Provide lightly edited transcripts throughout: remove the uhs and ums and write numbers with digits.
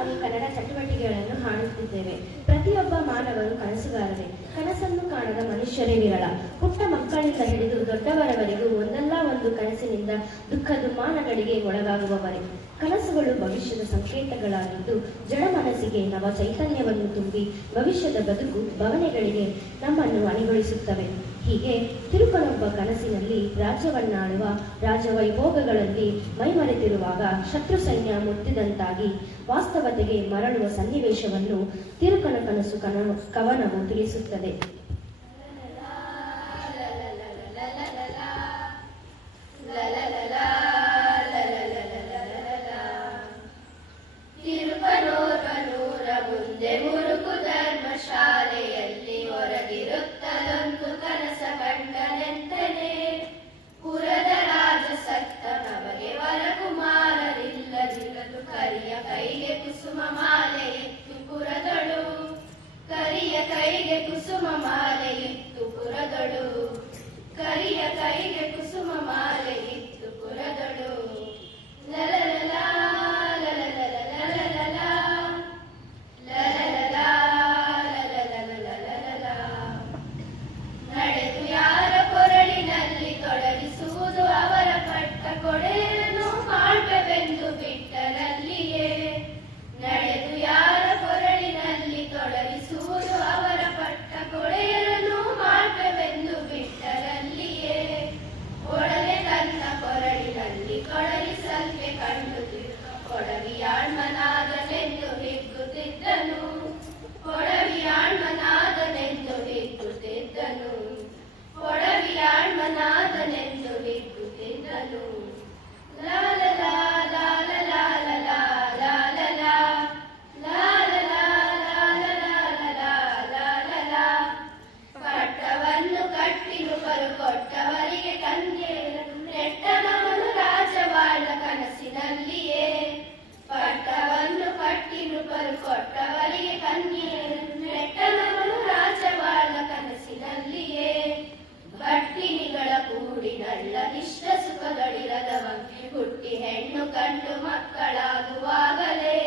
ನಾವು ಕನ್ನಡ ಚಟುವಟಿಕೆಗಳನ್ನು ಕಾಣುತ್ತಿದ್ದೇವೆ. ಪ್ರತಿಯೊಬ್ಬ ಮಾನವರು ಕನಸುಗಾರರೇ. ಕನಸನ್ನು ಕಾಣದ ಮನುಷ್ಯರೇ ವಿರಳ. ಪುಟ್ಟ ಮಕ್ಕಳಿಂದ ಹಿಡಿದು ದೊಡ್ಡವರವರೆಗೂ ಒಂದಲ್ಲ ಒಂದು ಕನಸಿನಿಂದ ದುಃಖ ದುಮ್ಮಾನಗಳಿಗೆ ಒಳಗಾಗುವವರೇ. ಕನಸುಗಳು ಭವಿಷ್ಯದ ಸಂಕೇತಗಳಾಗಿದ್ದು ಜಡ ಮನಸ್ಸಿಗೆ ನವ ಚೈತನ್ಯವನ್ನು ತುಂಬಿ ಭವಿಷ್ಯದ ಬದುಕು ಭಾವನೆಗಳಿಗೆ ನಮ್ಮನ್ನು ಅಣಿಗೊಳಿಸುತ್ತವೆ. ಹೀಗೆ ತಿರುಕನೊಬ್ಬ ಕನಸಿನಲ್ಲಿ ರಾಜ್ಯವನ್ನಾಳುವ ರಾಜವೈಭೋಗಗಳಲ್ಲಿ ಮೈಮರೆತಿರುವಾಗ ಶತ್ರು ಸೈನ್ಯ ಮುತ್ತಿದಂತಾಗಿ ವಾಸ್ತವತೆಗೆ ಮರಳುವ ಸನ್ನಿವೇಶವನ್ನು ತಿರುಕನ ಕನಸು ಕವನವು ತಿಳಿಸುತ್ತದೆ. ಮುರುಕು ಧರ್ಮಶಾಲೆಯಲ್ಲಿ ಹೊರಗಿರುತ್ತಲೊಂದು ಕನಸ ಕಂಡನೆಂತನೆ. ಪುರದ ರಾಜ ಸತ್ತ ನಮಗೆ ವರಕುಮಾರರಿಲ್ಲದಿರಲು ಕರಿಯ ಕೈಗೆ ಕುಸುಮ ಮಾಲೆ ಇತ್ತು ಪುರದಳು. ಕರಿಯ ಕೈಗೆ ಕುಸುಮ ಮಾಲೆ ಇತ್ತು ಪುರದಳು. ಕರಿಯ ಕೈಗೆ ಕುಸುಮ ಮಾಲೆ ಇತ್ತು ಪುರದಳು. ಲಲಲಲಾ ನಡೆದು ಯಾರ ಕೊರಳಿನಲ್ಲಿ ತೊಡಗಿಸುವುದು ಅವರ ಪಟ್ಟ ಕೊಡೆಯನ್ನು ಮಾಡ್ಬೇವೆಂದು ಬಿಟ್ಟರಲ್ಲಿಯೇ. ನಡೆದು ಯಾರ ಕೊರಳಿನಲ್ಲಿ ತೊಡಗಿಸುವುದು ಅವರ ಪಟ್ಟ ಕೊಡೆಯನ್ನು ಮಾಡ್ಬೇವೆಂದು ಬಿಟ್ಟರಲ್ಲಿಯೇ. ಒಡನೆ ತನ್ನ ಕೊರಳಿನಲ್ಲಿ ಕೊಡಲಿಸಲ್ಕೆ ಕಂಡು ಕೊಡವಿಯಾಣ್ಮನಾದನೆಂದು ಹಿಗ್ಗುತ್ತಿದ್ದನು. ಕೊಡವಿಯಾಣ್ಮನಾದನೆಂದು ಹಿಗ್ಗುತ್ತಿದ್ದನು. ಕೊಡವಿಯಾಣ್ಮನಾದನೆಂದು ಹಿಗ್ಗುತ್ತಿದ್ದನು. ಲಾಲಲಾ ಲಾಲಲಾ ಲಾಲಲಾ ಲಾಲಲಾ ಲಾಲಲಾ ಲಾಲಲಾ. ಪಟ್ಟವನ್ನು ಕಟ್ಟಿರು ಕೊಟ್ಟವರಿಗೆ ಕನ್ಯೆ ನೆಟ್ಟನವನು ರಾಜವಾಳ ಕನಸಿನಲ್ಲಿಯೇ. ಪಟ್ಟವನ್ನು ಕಟ್ಟಿರು ಕೊಟ್ಟವರಿಗೆ ಕನ್ಯೆ ನೆಟ್ಟನವನು ರಾಜವಾಳ ಕನಸಿನಲ್ಲಿಯೇ. ಭಟ್ಟಿನಿಗಳ ಕೂಡಿನಳ್ಳ ನಿಷ್ಠ ಸುಖಗಳಿರದವಂತೆ ಹುಟ್ಟಿ ಹೆಣ್ಣು ಕಂಡು ಮಕ್ಕಳಾಗುವಾಗಲೇ.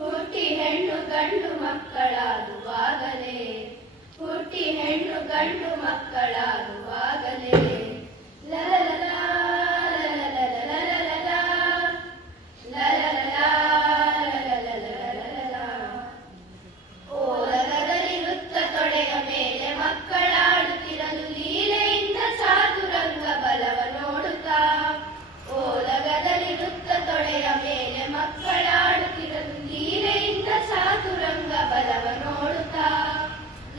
ಹುಟ್ಟಿ ಹೆಣ್ಣು ಕಂಡು ಮಕ್ಕಳಾಗುವಾಗಲೇ. ಹುಟ್ಟಿ ಹೆಣ್ಣು ಕಂಡು ಮಕ್ಕಳಾಗುವಾಗಲೇ. ಲಲಲಲಾ ಓಲಗದಲ್ಲಿ ವೃತ್ತ ತೊಡೆಯ ಮೇಲೆ ಮಕ್ಕಳಾಡುತ್ತಿರಲು ಲೀಲೆಯಿಂದ ಚಾತುರಂಗ ಬಲವ ನೋಡುತ್ತಾ. ಓಲಗದಲ್ಲಿ ವೃತ್ತ ತೊಡೆಯ ಮೇಲೆ ಮಕ್ಕಳಾಡುತ್ತಿರಲು ಲೀಲೆಯಿಂದ ಚಾತುರಂಗ ಬಲವ ನೋಡುತ್ತಾ.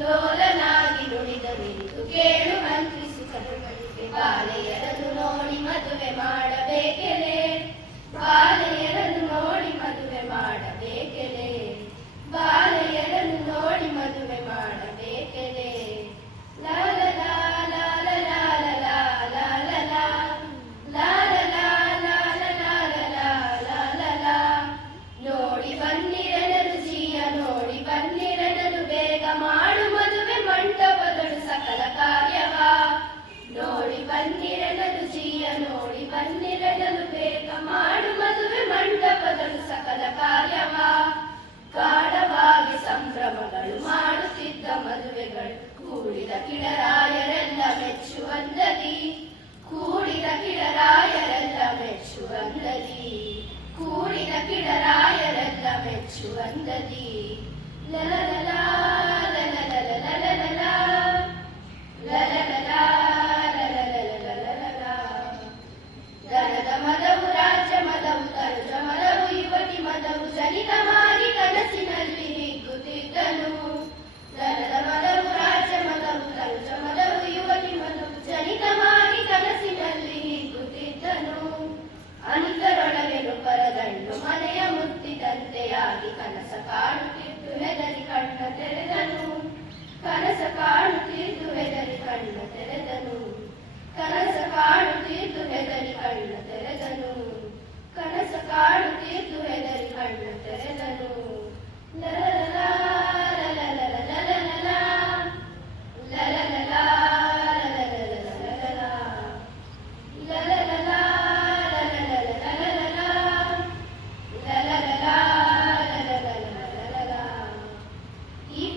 ಲೋಲನಾಗಿ ನುಡಿದ ನಿಂತು ಕೇಳು ಮಂತ್ರಿಸು ಕರುಗಳಿಗೆ. ಬಾಲೆಯರನ್ನು ನೋಡಿ ಮದುವೆ ಮಾಡಬೇಕೆಲೆ. ಬಾಲೆಯರನ್ನು ನೋಡಿ ಮದುವೆ ಮಾಡಬೇಕೆಲೆ. ಬಾಲೆಯರನ್ನು ನೋಡಿ ಮದುವೆ ಮಾಡಬೇಕೆಲೆ. ಲಾಲಲಾ ಲಾಲಲಾ ಲಾಲಲಾ ಲಾಲಲಾ ಲಾಲಲಾ ಲಾಲಲಾ. ನೋಡಿ ಬನ್ನಿರನರು ಜಿಯ ನೋಡಿ ಬನ್ನಿರನರು ಬೇಗ ಮಾಡು ಮದುವೆ ಮಂಟಪಗಳು ಸಕಲ ಕಾರ್ಯವ. ನೋಡಿ ಬನ್ನಿರನರು ಜಿಯ ನೋಡಿ ಬನ್ನಿರನರು ಬೇಗ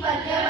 ಪದ್ಯವ